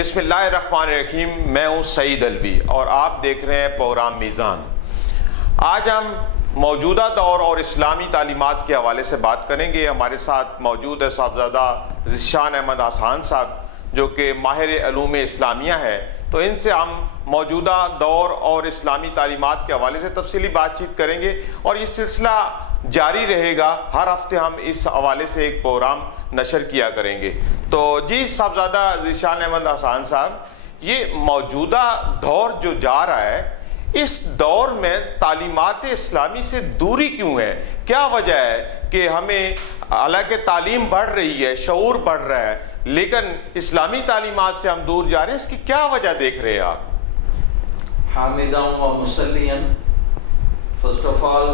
بسم اللہ الرحمن الرحیم. میں ہوں سعید الوی اور آپ دیکھ رہے ہیں پروگرام میزان. آج ہم موجودہ دور اور اسلامی تعلیمات کے حوالے سے بات کریں گے. ہمارے ساتھ موجود ہے صاحبزادہ ذیشان احمد حسان صاحب جو کہ ماہر علوم اسلامیہ ہے. تو ان سے ہم موجودہ دور اور اسلامی تعلیمات کے حوالے سے تفصیلی بات چیت کریں گے اور یہ سلسلہ جاری رہے گا. ہر ہفتے ہم اس حوالے سے ایک پروگرام نشر کیا کریں گے. تو جی صاحبزادہ ذیشان احمد حسان صاحب, یہ موجودہ دور جو جا رہا ہے, اس دور میں تعلیمات اسلامی سے دوری کیوں ہے؟ کیا وجہ ہے کہ ہمیں حالانکہ تعلیم بڑھ رہی ہے, شعور بڑھ رہا ہے, لیکن اسلامی تعلیمات سے ہم دور جا رہے ہیں؟ اس کی کیا وجہ دیکھ رہے ہیں آپ؟ حامداً و مسلیاً, first of all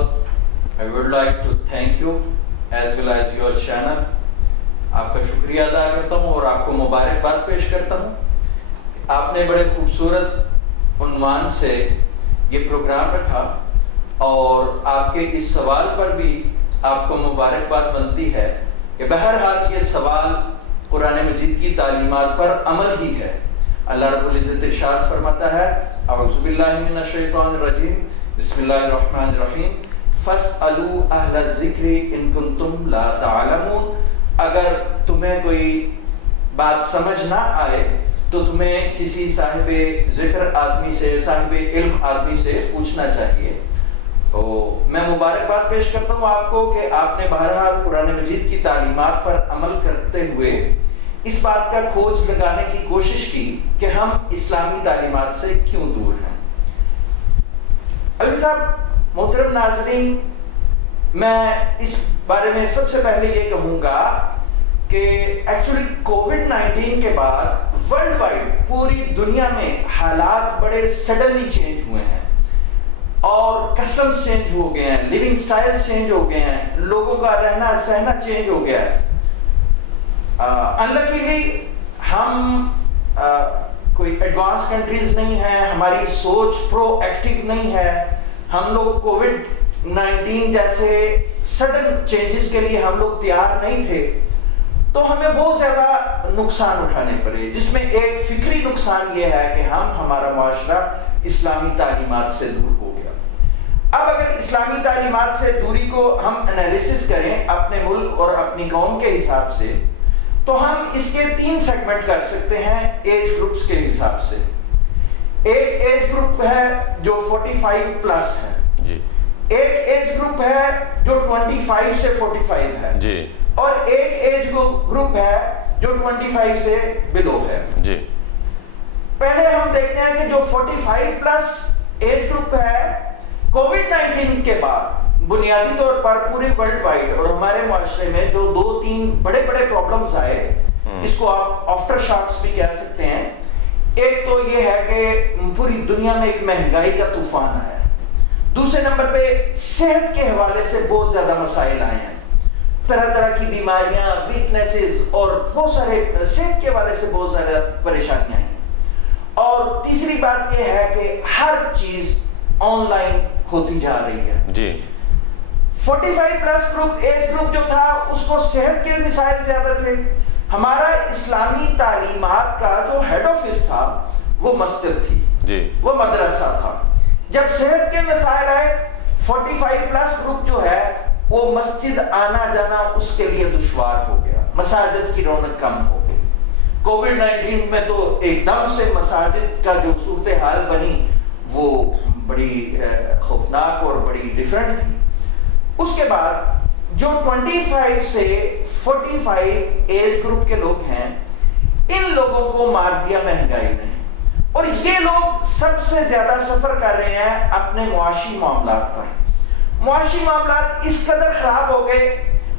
I would like to thank you as well as your channel. آپ کا شکریہ ادا کرتا ہوں اور آپ کو مبارکباد پیش کرتا ہوں. آپ نے بڑے خوبصورت عنوان سے یہ پروگرام رکھا اور آپ کے اس سوال پر بھی آپ کو مبارکباد بنتی ہے کہ بہرحال یہ سوال قرآن مجید کی تعلیمات پر عمل ہی ہے. اللہ رب العزت ارشاد فرماتا ہے, اعوذ باللہ من الشیطان الرجیم, بسم اللہ الرحمن الرحیم, فاسألوا اہل الذکر ان کنتم لا تعلمون. اگر تمہیں کوئی بات سمجھ نہ آئے تو تمہیں کسی صاحب ذکر آدمی سے, صاحب علم آدمی سے پوچھنا چاہیے. تو میں مبارکباد پیش کرتا ہوں آپ کو کہ آپ نے بہرحال قرآن مجید کی تعلیمات پر عمل کرتے ہوئے اس بات کا کھوج لگانے کی کوشش کی کہ ہم اسلامی تعلیمات سے کیوں دور ہیں. علوی صاحب, محترم ناظرین, میں اس بارے میں سب سے پہلے یہ کہوں گا کہ ایکچولی کووڈ-19 کے بعد ورلڈ وائڈ پوری دنیا میں حالات بڑے سڈنلی چینج ہوئے ہیں اور کسٹمز چینج ہو گئے ہیں, لیونگ سٹائل چینج ہو گئے ہیں, لوگوں کا رہنا سہنا چینج ہو گیا ہے. انلکیلی ہم کوئی ایڈوانس کنٹریز نہیں ہیں, ہماری سوچ پرو ایکٹیو نہیں ہے. ہم لوگ کووڈ-19 جیسے سڈن چینجز کے لیے ہم لوگ تیار نہیں تھے, تو ہمیں بہت زیادہ نقصان اٹھانے پڑے, جس میں ایک فکری نقصان یہ ہے کہ ہمارا معاشرہ اسلامی تعلیمات سے دور ہو گیا. اب اگر اسلامی تعلیمات سے دوری کو ہم انالیسس کریں اپنے ملک اور اپنی قوم کے حساب سے, تو ہم اس کے 3 سیگمنٹ کر سکتے ہیں ایج گروپس کے حساب سے. ایک ایج گروپ ہے جو 45 پلس ہے, ایک ایج گروپ ہے جو 25 سے 45 ہے جی, اور ایک ایج گروپ ہے جو 25 سے بلو ہے جی. پہلے ہم دیکھتے ہیں کہ جو 45 پلس ایج گروپ ہے, کووڈ-19 کے بعد بنیادی طور پر پورے ورلڈ وائڈ اور ہمارے معاشرے میں جو 2-3 بڑے پرابلمز آئے, اس کو آپ آفٹر شاکس بھی کہہ سکتے ہیں. ایک تو یہ ہے کہ پوری دنیا میں ایک مہنگائی کا طوفان آیا. دوسرے نمبر پہ صحت کے حوالے سے بہت زیادہ مسائل آئے ہیں, طرح کی بیماریاں, ویکنیسز اور بہت سارے صحت کے حوالے سے بہت زیادہ پریشانیاں ہیں. اور تیسری بات یہ ہے کہ ہر چیز آن لائن ہوتی جا رہی ہے جی. 45 پلس گروپ ایج گروپ جو تھا اس کو صحت کے مسائل زیادہ تھے. ہمارا اسلامی تعلیمات کا جو ہیڈ آفس تھا وہ مسجد تھی جی, وہ مدرسہ تھا. جب صحت کے مسائل آئے, 45 پلس گروپ جو ہے وہ مسجد آنا جانا اس کے لیے دشوار ہو گیا, مساجد کی رونق کم ہو گئی. کووڈ-19 میں تو ایک دم سے مساجد کا جو صورتحال بنی وہ بڑی خوفناک اور بڑی ڈیفرنٹ تھی. اس کے بعد جو 25 سے 45 ایج گروپ کے لوگ ہیں, ان لوگوں کو مار دیا مہنگائی نے, اور یہ لوگ سب سے زیادہ سفر کر رہے ہیں اپنے معاشی معاملات پر. معاشی معاملات اس قدر خراب ہو گئے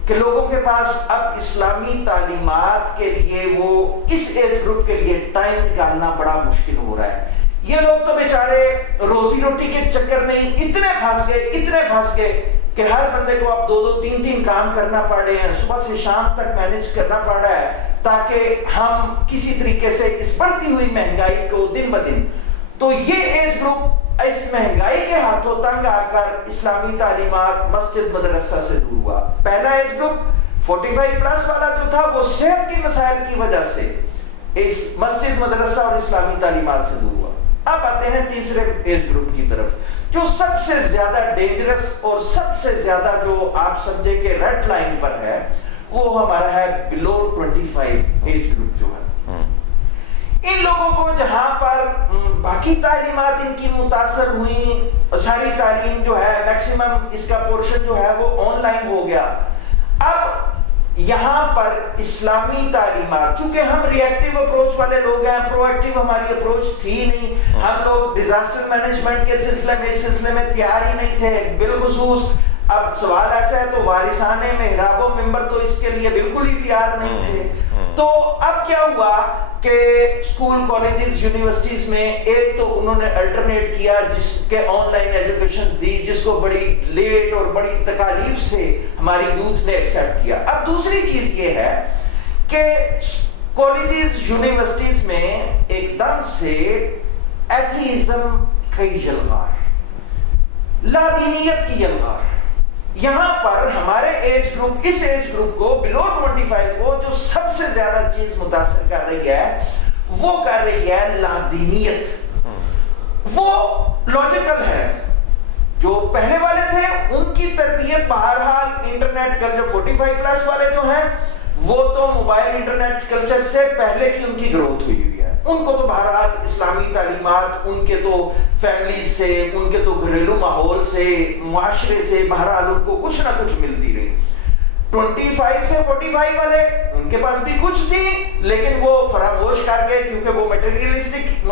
کہ لوگوں کے پاس اب اسلامی تعلیمات کے لیے وہ اس ایج گروپ کے لیے ٹائم نکالنا بڑا مشکل ہو رہا ہے. یہ لوگ تو بیچارے روزی روٹی کے چکر میں اتنے پھنس گئے کہ ہر بندے کو اب 2-3 کام کرنا پڑ رہے ہیں, صبح سے شام تک مینج کرنا پڑ رہا ہے تاکہ ہم کسی طریقے سے اس بڑھتی ہوئی مہنگائی کو دن بدن. تو یہ ایج گروپ اس مہنگائی کے ہاتھوں تنگ آ کر اسلامی تعلیمات مسجد مدرسہ سے دور ہوا. پہلا ایج گروپ 45 پلس والا جو تھا وہ صحت کے مسائل کی وجہ سے مسجد مدرسہ اور اسلامی تعلیمات سے دور ہوا. اب آتے ہیں تیسرے ایج گروپ کی طرف, جو سب سے زیادہ ڈینجرس اور سب سے زیادہ جو آپ سمجھے کہ ریڈ لائن پر ہے, وہ ہمارا ہے below 25 ایج گروپ جو ہے. ان لوگوں کو جہاں پر باقی تعلیمات ان کی متاثر ہوئی, ساری تعلیم جو ہے میکسیمم اس کا پورشن جو ہے وہ آن لائن ہو گیا. اب یہاں پر اسلامی تعلیمات, چونکہ ہم ری ایکٹیو اپروچ والے لوگ ہیں, پرو ایکٹیو ہماری اپروچ تھی نہیں, ہم لوگ ڈیزاسٹر مینجمنٹ کے سلسلے میں تیار ہی نہیں تھے. بالخصوص اب سوال ایسا ہے تو وارثان محراب و ممبر تو اس کے لیے بالکل ہی تیار نہیں تھے. تو اب کیا ہوا کہ اسکول, کالجز, یونیورسٹیز میں ایک تو انہوں نے الٹرنیٹ کیا جس کے آن لائن ایجوکیشن دی, جس کو بڑی لیٹ اور بڑی تکالیف سے ہماری یوتھ نے ایکسیپٹ کیا. اب دوسری چیز یہ ہے کہ کالجز, یونیورسٹیز میں ایک دم سے ایتھیزم کی یلغار, لادینیت کی یلغار. یہاں پر ہمارے ایج گروپ, اس ایج گروپ کو below 25 کو جو سب سے زیادہ چیز متاثر کر رہی ہے وہ کر رہی ہے لادینیت. وہ لاجیکل ہے, جو پہلے والے تھے ان کی تربیت بہرحال انٹرنیٹ کلچر 45+ والے جو ہیں وہ تو موبائل انٹرنیٹ کلچر سے پہلے کی ان کی گروتھ ہوئی ہوئی ہے. ان کو تو بہرحال اسلامی تعلیمات ان کے تو فیملیز سے, ان کے تو گھریلو ماحول سے, معاشرے سے بہرحال ان کو کچھ نہ کچھ ملتی رہی. 25 سے 45 والے ان کے پاس بھی کچھ تھی لیکن وہ فراموش کر گئے کیونکہ وہ میٹیریلسٹک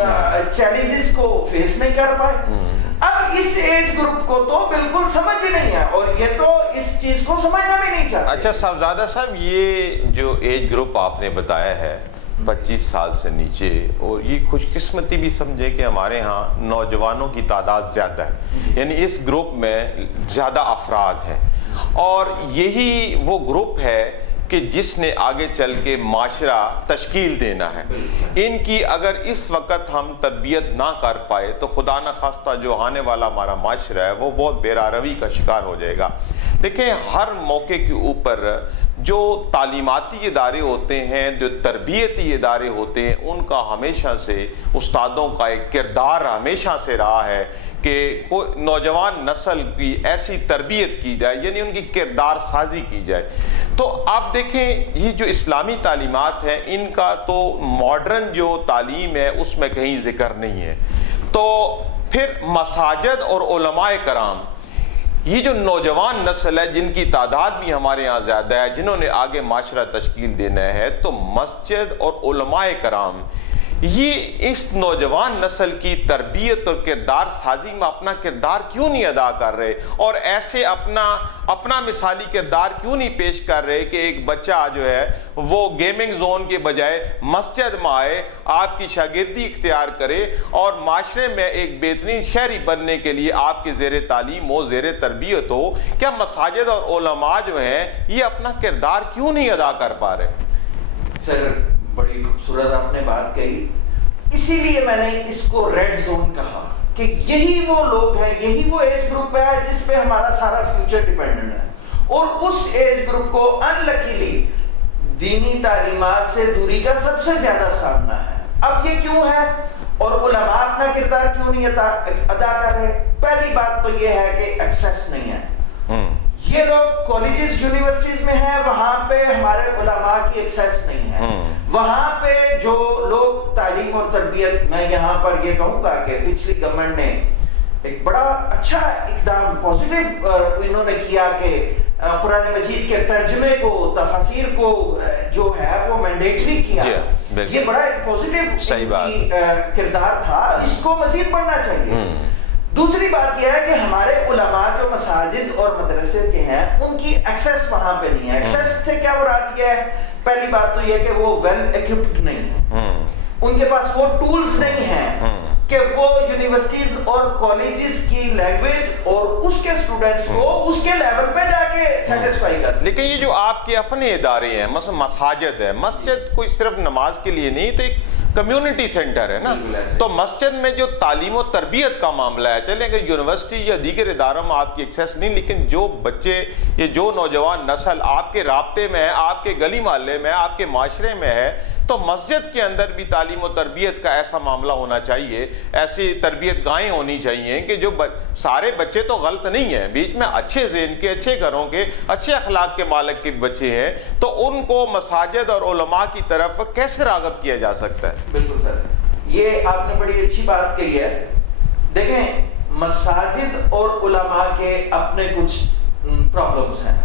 چیلنجز کو فیس نہیں کر پائے. اب اس ایج گروپ کو تو بالکل سمجھ ہی نہیں ہے اور یہ تو اس چیز کو سمجھنا بھی نہیں چاہتے. اچھا صاحبزادہ صاحب, یہ جو ایج گروپ آپ نے بتایا ہے 25 سال سے نیچے, اور یہ خوش قسمتی بھی سمجھے کہ ہمارے ہاں نوجوانوں کی تعداد زیادہ ہے, یعنی اس گروپ میں زیادہ افراد ہیں, اور یہی وہ گروپ ہے کہ جس نے آگے چل کے معاشرہ تشکیل دینا ہے. ان کی اگر اس وقت ہم تربیت نہ کر پائے تو خدا نہ خواستہ جو آنے والا ہمارا معاشرہ ہے وہ بہت بےراروی کا شکار ہو جائے گا. دیکھیں, ہر موقع کے اوپر جو تعلیماتی ادارے ہوتے ہیں, جو تربیتی ادارے ہوتے ہیں, ان کا ہمیشہ سے استادوں کا ایک کردار ہمیشہ سے رہا ہے کہ کوئی نوجوان نسل کی ایسی تربیت کی جائے, یعنی ان کی کردار سازی کی جائے. تو آپ دیکھیں یہ جو اسلامی تعلیمات ہیں ان کا تو ماڈرن جو تعلیم ہے اس میں کہیں ذکر نہیں ہے. تو پھر مساجد اور علماء کرام, یہ جو نوجوان نسل ہے جن کی تعداد بھی ہمارے یہاں زیادہ ہے, جنہوں نے آگے معاشرہ تشکیل دینا ہے, تو مسجد اور علماء کرام یہ اس نوجوان نسل کی تربیت اور کردار سازی میں اپنا کردار کیوں نہیں ادا کر رہے, اور ایسے اپنا مثالی کردار کیوں نہیں پیش کر رہے کہ ایک بچہ جو ہے وہ گیمنگ زون کے بجائے مسجد میں آئے, آپ کی شاگردی اختیار کرے اور معاشرے میں ایک بہترین شہری بننے کے لیے آپ کے زیر تعلیم ہو, زیر تربیت ہو. کیا مساجد اور علماء جو ہیں یہ اپنا کردار کیوں نہیں ادا کر پا رہے؟ سر بڑی خوبصورت آپ نے بات کہی, اسی لیے میں نے اس کو ریڈ زون کہا کہ یہی وہ لوگ ہیں, یہی وہ ایج گروپ ہے جس پہ ہمارا سارا فیوچر ڈیپینڈنٹ ہے. اور اس ایج گروپ کو ان لکیلی دینی تعلیمات سے دوری کا سب سے زیادہ سامنا ہے. اب یہ کیوں ہے اور علماء اپنا کردار کیوں نہیں ادا کر رہے؟ پہلی بات تو یہ ہے کہ ایکسیس نہیں ہے. یہ لوگ کالجز, یونیورسٹیز میں ہیں, وہاں پہ ہمارے علماء کی ایکسیس نہیں ہے. وہاں پہ جو لوگ تعلیم اور تربیت, میں یہاں پر یہ کہوں گا کہ پچھلی گورنمنٹ نے ایک بڑا اچھا اقدام پازیٹیو انہوں نے کیا کہ قرآن مجید کے ترجمے کو, تفاسیر کو جو ہے وہ مینڈیٹری کیا. یہ بڑا ایک پازیٹیو کردار تھا, اس کو مزید بڑھنا چاہیے. دوسری بات یہ ہے کہ ہمارے علماء جو مساجد اور مدرسے کے ہیں ان کی ایکسیس وہاں پہ نہیں ہے. ایکسیس سے کیا مراد یہ ہے؟ پہلی بات تو یہ کہ وہ ویل ایکوپڈ نہیں ہے, ان کے پاس وہ ٹولز نہیں ہیں کہ وہ یونیورسٹیز اور کالجز کی لینگویج اور اس کے اسٹوڈنٹس کو اس کے لیول پہ جا کے سیٹسفائی کر سکیں. لیکن یہ جو آپ کے اپنے ادارے ہیں, مثلا مساجد ہے, مسجد کوئی صرف نماز کے لیے نہیں, تو ایک کمیونٹی سینٹر ہے نا. تو مسجد میں جو تعلیم و تربیت کا معاملہ ہے, چلیں اگر یونیورسٹی یا دیگر اداروں میں آپ کی ایکسیس نہیں, لیکن جو بچے یہ جو نوجوان نسل آپ کے رابطے میں ہے, آپ کے گلی محلے میں, آپ کے معاشرے میں ہے, تو مسجد کے اندر بھی تعلیم و تربیت کا ایسا معاملہ ہونا چاہیے, ایسی تربیت گاہیں ہونی چاہیے کہ جو سارے بچے تو غلط نہیں ہیں, بیچ میں اچھے ذہن کے, اچھے گھروں کے, اچھے اخلاق کے مالک کے بچے ہیں, تو ان کو مساجد اور علماء کی طرف کیسے راغب کیا جا سکتا ہے؟ بالکل سر, یہ آپ نے بڑی اچھی بات کہی ہے. دیکھیں مساجد اور علماء کے اپنے کچھ پرابلمز ہیں.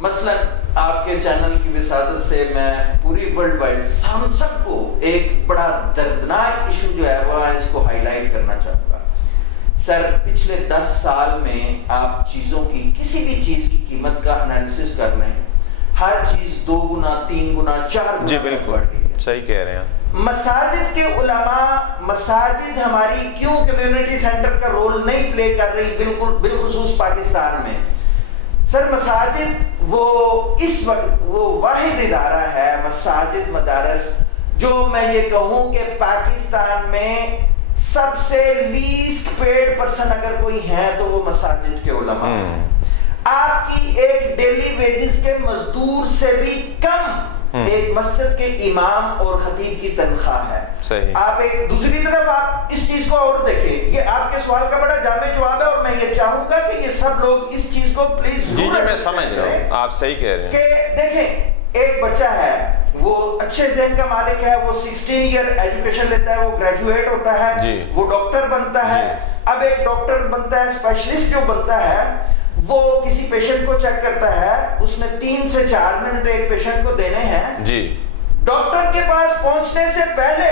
مثلا آپ کے چینل کی وسادت سے میں پوری ورلڈ وائڈ ہم سب کو ایک بڑا دردناک ایشو جو ہے وہ اس کو ہائی لائٹ کرنا چاہوں گا. سر پچھلے 10 سال میں آپ چیزوں کی, کسی بھی چیز کی قیمت کا انالیسس کر لیں, ہر چیز 2 گنا 3 گنا 4 گنا جی بالکل بڑھ گئی ہے. صحیح کہہ رہے ہیں. مساجد کے علماء, مساجد ہماری کیوں کمیونٹی سینٹر کا رول نہیں پلے کر رہی, بالکل بالخصوص پاکستان میں. سر مساجد وہ اس وقت وہ واحد ادارہ ہے, مساجد مدارس, جو میں یہ کہوں کہ پاکستان میں سب سے لیسٹ پیڈ پرسن اگر کوئی ہے تو وہ مساجد کے علماء ہیں. آپ کی ایک ڈیلی ویجز کے مزدور سے بھی کم ایک مسجد کے امام اور خطیب کی تنخواہ ہے. صحیح. آپ ایک دوسری طرف آپ اس چیز کو اور دیکھیں, یہ آپ کے سوال کا بڑا جامع جواب ہے, اور میں یہ چاہوں گا کہ یہ سب لوگ اس چیز کو پلیز جی میں سمجھ رہا ہوں, آپ صحیح کہہ رہے ہیں کہ دیکھیں ایک بچہ ہے, وہ اچھے ذہن کا مالک ہے, وہ 16 ایئر ایجوکیشن لیتا ہے, وہ گریجویٹ ہوتا ہے, وہ ڈاکٹر بنتا ہے. اب ایک ڈاکٹر بنتا ہے, اسپیشلسٹ جو بنتا ہے, وہ کسی پیشنٹ کو چیک کرتا ہے, اس نے 3 سے 4 منٹ ایک پیشنٹ کو دینے ہیں. جی ڈاکٹر کے پاس پہنچنے سے پہلے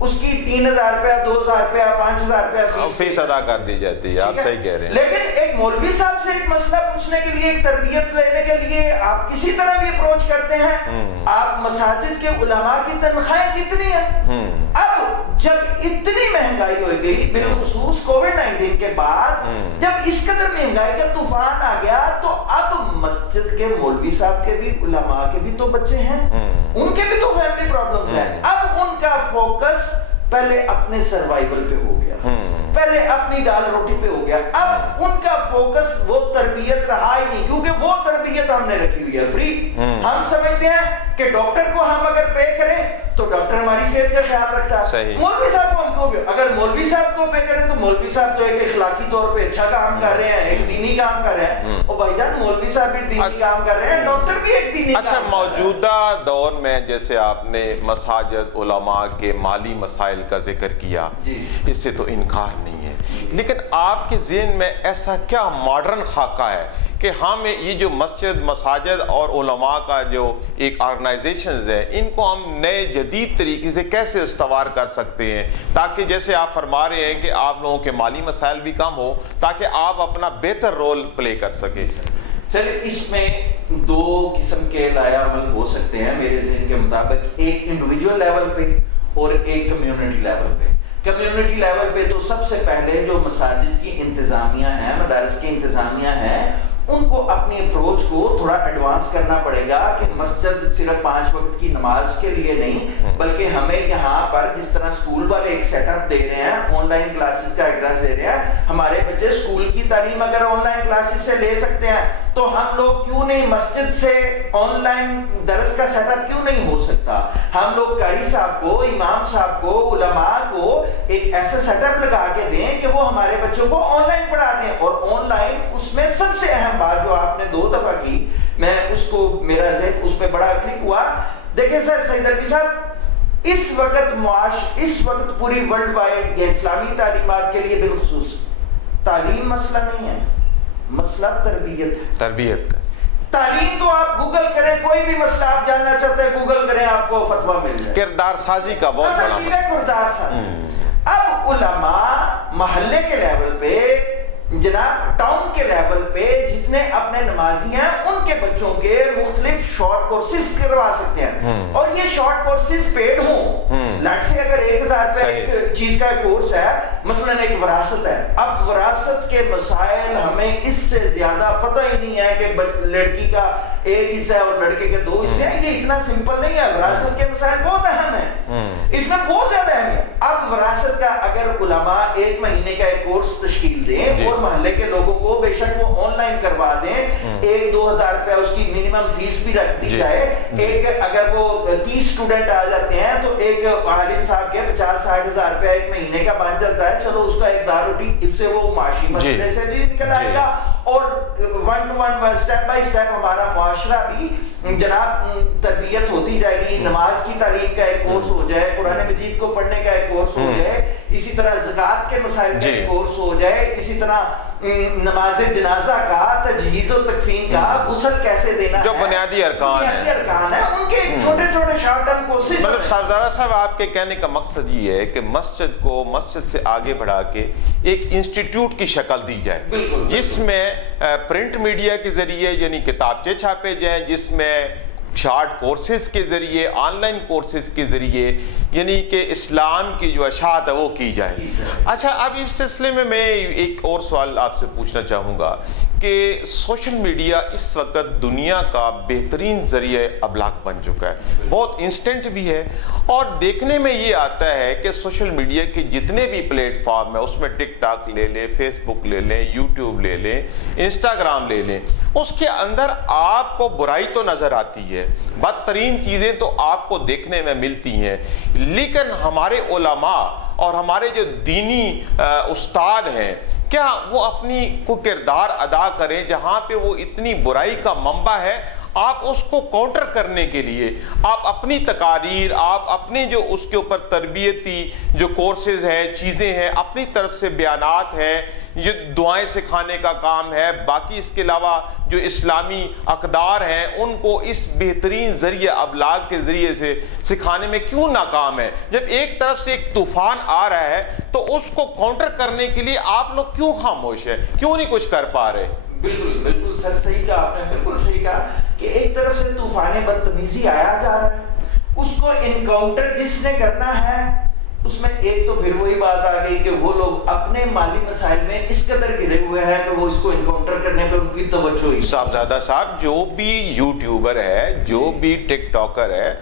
اس کی 3000 روپیہ 2000 روپیہ 5000 روپیہ فیس ادا کر دی جاتی ہے. آپ صحیح کہہ رہے ہیں. لیکن ایک مولوی صاحب سے ایک مسئلہ پوچھنے کے لیے, ایک تربیت لینے کے لیے آپ کسی طرح بھی اپروچ کرتے ہیں. آپ مساجد کے علماء کی تنخواہیں کتنی ہیں؟ اب جب اتنی مہنگائی ہو گئی, بالخصوص کووڈ-19 کے بعد جب اس قدر مہنگائی کا طوفان آ گیا, تو اب مسجد کے مولوی صاحب کے بھی, علماء کے بھی تو بچے ہیں, ان کے بھی تو فیملی پرابلمز ہیں. اب ان کا فوکس پہلے اپنے سروائیول پہ ہو گیا, پہلے اپنی دال روٹی پہ ہو گیا. اب ان کا فوکس وہ تربیت رہا ہی نہیں, کیونکہ وہ تربیت ہم نے رکھی ہوئی ہے فری. ہم سمجھتے ہیں کہ ڈاکٹر کو ہم اگر پے کریں تو ڈاکٹر ہماری صحت کا خیال رکھتا ہے. مولوی صاحب کو ہم کو, اگر مولوی صاحب کو پے کریں تو مولوی صاحب تو ایک اخلاقی طور پہ اچھا کام کر رہے ہیں, ایک دینی کام کر رہے ہیں. اور بھائی جان مولوی صاحب بھی دینی کام کر رہے ہیں, ڈاکٹر بھی ایک دینی کام. اچھا, موجودہ دور میں جیسے آپ نے مساجد علماء کے مالی مسائل کا ذکر کیا, اس سے تو انکار نہیں ہے, لیکن آپ کے ذہن میں ایسا کیا ماڈرن خاکہ ہے کہ ہم یہ جو مسجد, مساجد اور علماء کا جو ایک آرگنائزیشنز ہیں, ان کو ہم نئے جدید طریقے سے کیسے استوار کر سکتے ہیں, تاکہ جیسے آپ فرما رہے ہیں کہ آپ لوگوں کے مالی مسائل بھی کم ہو, تاکہ آپ اپنا بہتر رول پلے کر سکیں؟ سر اس میں 2 قسم کے لایا عمل ہو سکتے ہیں میرے ذہن کے مطابق, ایک انڈیویجول لیول پہ اور ایک کمیونٹی لیول پہ. کمیونٹی لیول پہ تو سب سے پہلے جو مساجد کی انتظامیہ ہیں, مدارس کی انتظامیہ ہیں, ان کو اپنی اپروچ کو تھوڑا ایڈوانس کرنا پڑے گا کہ مسجد صرف 5 وقت کی نماز کے لیے نہیں, بلکہ ہمیں یہاں پر جس طرح اسکول والے ایک سیٹ اپ دے رہے ہیں, آن لائن کلاسز کا ایڈریس دے رہے ہیں, ہمارے بچے اسکول کی تعلیم اگر آن لائن کلاسز سے لے سکتے ہیں, تو ہم لوگ کیوں نہیں مسجد سے آن لائن درس کا سیٹ اپ کیوں نہیں ہو سکتا؟ ہم لوگ قاری صاحب کو, امام صاحب کو, علماء کو ایک ایسا سیٹ اپ لگا کے دیں کہ وہ ہمارے بچوں کو آن لائن پڑھا دیں. اور آن لائن اس میں سب سے اہم بات جو آپ نے 2 دفعہ کی, میں اس کو, میرا ذہن اس پہ بڑا کلک ہوا. دیکھیں سر سعید الوی صاحب, اس وقت پوری ورلڈ وائڈ یا اسلامی تعلیمات کے لیے بالخصوص تعلیم مسئلہ نہیں ہے, مسئلہ تربیت ہے. تربیت کا تعلیم تو آپ گوگل کریں, کوئی بھی مسئلہ آپ جاننا چاہتے ہیں گوگل کریں, آپ کو فتویٰ مل جائے. کردار سازی کا بہت بڑا کردار سازی. اب علماء محلے کے لیول پہ جناب ٹاؤن کے لیول پہ جتنے اپنے نمازی ہیں ان کے بچوں کے مختلف شارٹ کورسز کروا سکتے ہیں, اور یہ شارٹ کورسز پیڈ ہوں. لیٹس سے اگر 1000 روپے ایک چیز کا کورس ہے, مثلا ایک وراثت ہے, اب وراثت کے مسائل ہمیں اس سے زیادہ پتہ ہی نہیں ہے کہ لڑکی کا ایک حصہ ہے اور لڑکے کے 2 حصے ہیں. یہ اتنا سمپل نہیں ہے. وراثت کے مسائل بہت اہم ہیں, اس میں بہت زیادہ اہم ہے. اب وراثت کا اگر علماء 1 مہینے کا ایک کورس تشکیل دیں اور محلے کے لوگوں کو بے شک وہ آن لائن کروا دیں, 1-2 ہزار روپے اس کی منیمم فیس بھی رکھ دی جائے. ایک اگر وہ 30 اسٹوڈنٹ آ جاتے ہیں تو ایک عالم صاحب کے 50-60 ہزار روپے 1 مہینے کا بن جاتا ہے. چلو اس کا ایک دار روٹی اس سے وہ معاشی مسئلے سے بھی نکل آئے گا, اور 1 to 1 اسٹیپ بائی اسٹیپ ہمارا معاشرہ بھی جناب تربیت ہوتی جائے گی. نماز کی تعلیم کا ایک کورس ہو جائے, قرآن مجید کو پڑھنے کا ایک کورس ہو جائے, اسی طرح زکوٰۃ کے مسائل کا ایک کورس ہو جائے, اسی طرح نماز جنازہ کا, تجہیز و تکفین کا, غسل کیسے دینا جو بنیادی ارکان ہیں ان کے چھوٹے چھوٹے شارٹ ٹرم کورسز. مطلب صاحبزادہ صاحب آپ کے کہنے کا مقصد یہ ہے کہ مسجد کو مسجد سے آگے بڑھا کے ایک انسٹیٹیوٹ کی شکل دی جائے, جس میں پرنٹ میڈیا کے ذریعے یعنی کتابچے چھاپے جائیں, جس میں شارٹ کورسز کے ذریعے, آن لائن کورسز کے ذریعے یعنی کہ اسلام کی جو اشاعت ہے وہ کی جائے. اچھا, اب اس سلسلے میں ایک اور سوال آپ سے پوچھنا چاہوں گا کہ سوشل میڈیا اس وقت دنیا کا بہترین ذریعہ ابلاغ بن چکا ہے, بہت انسٹنٹ بھی ہے, اور دیکھنے میں یہ آتا ہے کہ سوشل میڈیا کے جتنے بھی پلیٹ فارم ہیں اس میں ٹک ٹاک لے لیں, فیس بک لے لیں, یوٹیوب لے لیں, انسٹاگرام لے لیں, اس کے اندر آپ کو برائی تو نظر آتی ہے, بدترین چیزیں تو آپ کو دیکھنے میں ملتی ہیں, لیکن ہمارے علماء اور ہمارے جو دینی استاد ہیں کیا وہ اپنی کو کردار ادا کریں جہاں پہ وہ اتنی برائی کا منبع ہے, آپ اس کو کاؤنٹر کرنے کے لیے آپ اپنی تقاریر, آپ اپنے جو اس کے اوپر تربیتی جو کورسز ہیں, چیزیں ہیں, اپنی طرف سے بیانات ہیں, یہ دعائیں سکھانے کا کام ہے, باقی اس کے علاوہ جو اسلامی اقدار ہیں ان کو اس بہترین ذریعہ ابلاغ کے ذریعے سے سکھانے میں کیوں ناکام ہے؟ جب ایک طرف سے ایک طوفان آ رہا ہے تو اس کو کاؤنٹر کرنے کے لیے آپ لوگ کیوں خاموش ہیں, کیوں نہیں کچھ کر پا رہے؟ بالکل سر, صحیح کہا آپ نے, بالکل صحیح کہا کہ ایک طرف سے طوفان بدتمیزی آیا جا رہا ہے, اس کو انکاؤنٹر جس نے کرنا ہے اس میں ایک تو پھر وہی بات آ گئی کہ وہ لوگ اپنے مالی مسائل میں اس قدر گرے ہوئے ہیں کہ وہ اس کو انکاؤنٹر کرنے پہ ان کی توجہ ہی. صاحبزادہ صاحب, جو بھی یوٹیوبر ہے, جو بھی ٹک ٹاکر ہے,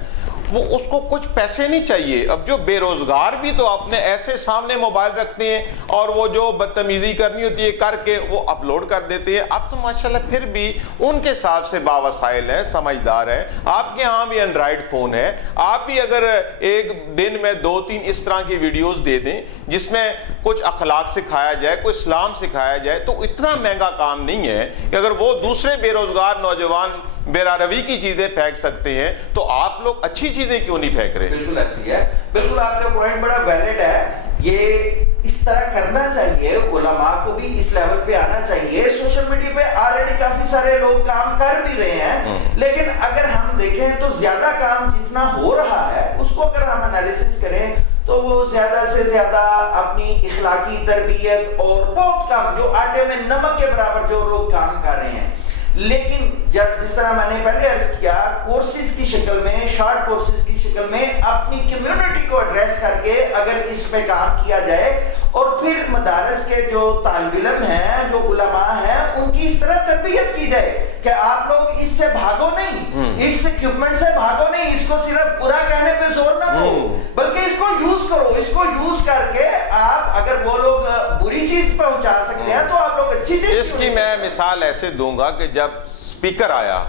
وہ اس کو کچھ پیسے نہیں چاہیے. اب جو بے روزگار بھی تو اپنے ایسے سامنے موبائل رکھتے ہیں اور وہ جو بدتمیزی کرنی ہوتی ہے کر کے وہ اپلوڈ کر دیتے ہیں. اب تو ماشاءاللہ پھر بھی ان کے حساب سے باوسائل ہیں, سمجھدار ہیں. آپ کے ہاں بھی اینڈرائڈ فون ہے, آپ بھی اگر ایک دن میں 2-3 اس طرح کی ویڈیوز دے دیں جس میں کچھ اخلاق سکھایا جائے, کوئی اسلام سکھایا جائے, تو اتنا مہنگا کام نہیں ہے کہ اگر وہ دوسرے بے روزگار نوجوان بے روی کی چیزیں پھینک سکتے ہیں تو آپ لوگ اچھی چیزیں کیوں نہیں پھینک رہے؟ بالکل ایسی ہے, بالکل آپ کا پوائنٹ بڑا ویلڈ ہے. یہ اس طرح کرنا چاہیے, علماء کو بھی اس لیول پہ آنا چاہیے. سوشل میڈیا پہ آلریڈی کافی سارے لوگ کام کر بھی رہے ہیں, لیکن اگر ہم دیکھیں تو زیادہ کام جتنا ہو رہا ہے اس کو اگر ہم انالیسس کریں تو وہ زیادہ سے زیادہ اپنی اخلاقی تربیت اور بہت کام جو آٹے میں نمک کے برابر جو لوگ کام کر رہے ہیں. لیکن جب جس طرح میں نے پہلے عرض کیا, کورسز کی شکل میں, شارٹ کورسز کی شکل میں اپنی کمیونٹی کو ایڈریس کر کے اگر اس پہ کام کیا جائے, اور پھر مدارس کے جو طالب علم ہیں, جو علماء ہیں, ان کی اس طرح تربیت کی جائے کہ آپ لوگ اس سے بھاگو نہیں, اس اکوپمنٹ سے بھاگو نہیں, اس کو صرف برا کہنے پہ زور نہ دو, بلکہ اس کو یوز کرو. اس کو یوز کر کے آپ اگر وہ لوگ بری چیز پہنچا سکتے ہیں تو آپ لوگ اچھی چیز. اس کی میں مثال ایسے دوں گا کہ جب سپیکر آیا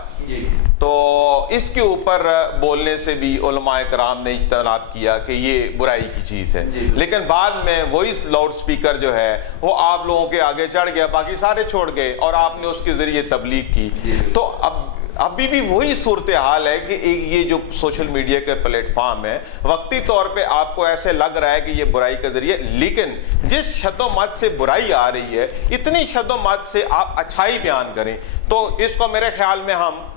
تو اس کے اوپر بولنے سے بھی علماء کرام نے اجتناب کیا کہ یہ برائی کی چیز ہے, لیکن بعد میں وائس لاؤڈ سپیکر جو ہے وہ آپ لوگوں کے آگے چڑھ گیا, باقی سارے چھوڑ گئے اور آپ نے اس کے ذریعے تبلیغ کی. تو ابھی بھی وہی صورتحال ہے کہ یہ جو سوشل میڈیا کے پلیٹ فارم ہے, وقتی طور پہ آپ کو ایسے لگ رہا ہے کہ یہ برائی کا ذریعہ, لیکن جس شد و مد سے برائی آ رہی ہے اتنی شد و مد سے آپ اچھائی بیان کریں تو اس کو میرے خیال میں ہم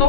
2